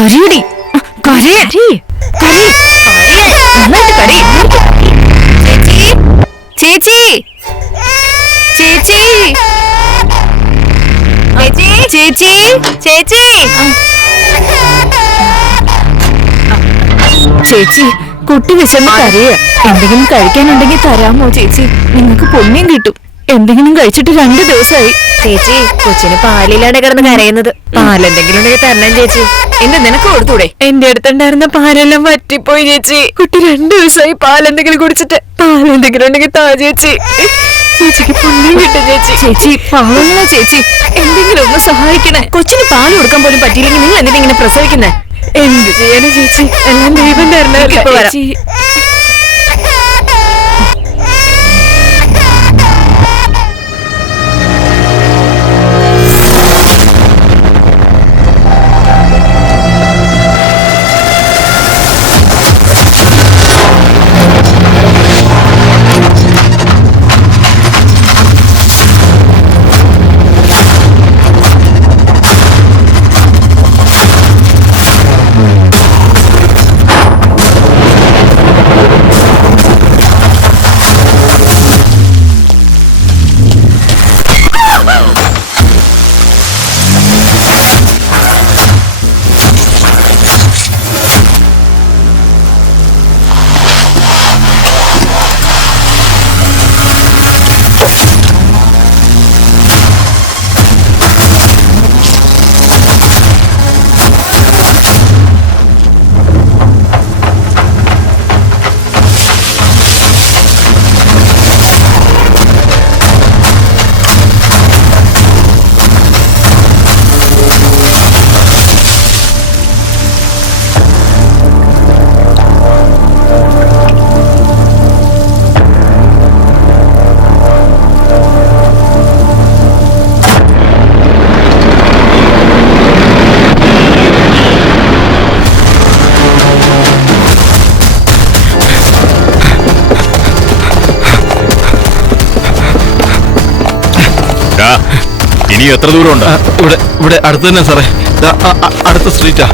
കരയടി, കരയടി, നന്നായിട്ട് കരി. ചേച്ചി, ചേച്ചി, ചേച്ചി, ചേച്ചി, ചേച്ചി, ചേച്ചി, കുട്ടി വിശന്ന് കരയ. എന്തെങ്കിലും കഴിക്കാനുണ്ടെങ്കിൽ തരാമോ ചേച്ചി? നിങ്ങൾക്ക് പുണ്യം കിട്ടും. എന്തെങ്കിലും കഴിച്ചിട്ട് 2 ദിവസമായി. ചേച്ചി, കൊച്ചിന് പാലിലാണ് കിടന്ന് കരയുന്നത്. പാലെന്തെങ്കിലും ഉണ്ടെങ്കിൽ തരണം ചേച്ചി. എന്റെ നിനക്ക് കൊടുത്തൂടെ? എന്റെ അടുത്തുണ്ടായിരുന്ന പാലെല്ലാം വറ്റിപ്പോയി ചേച്ചി. കുട്ടി 2 ദിവസമായി പാലെന്തെങ്കിലും കുടിച്ചിട്ട്. പാലെന്തെങ്കിലും ഉണ്ടെങ്കിൽ താ ചേച്ചി. ചേച്ചിക്ക് പുണ്യം കിട്ടും ചേച്ചി. ചേച്ചി പാവങ്ങളാ ചേച്ചി, എന്തെങ്കിലും ഒന്ന് സഹായിക്കണേ. കൊച്ചിന് പാല് കൊടുക്കാൻ പോലും പറ്റിയില്ലെങ്കിൽ നിങ്ങൾ എന്തിനാ ഇങ്ങനെ പ്രസവിക്കുന്നേ? എന്ത് ചെയ്യാനും ചേച്ചി, എല്ലാം ദൈവം തരണമല്ലോ ചേച്ചി. ഇനി എത്ര ദൂരമുണ്ട്? ഇവിടെ അടുത്ത് തന്നെ സാറേ, അടുത്ത സ്ട്രീറ്റാ.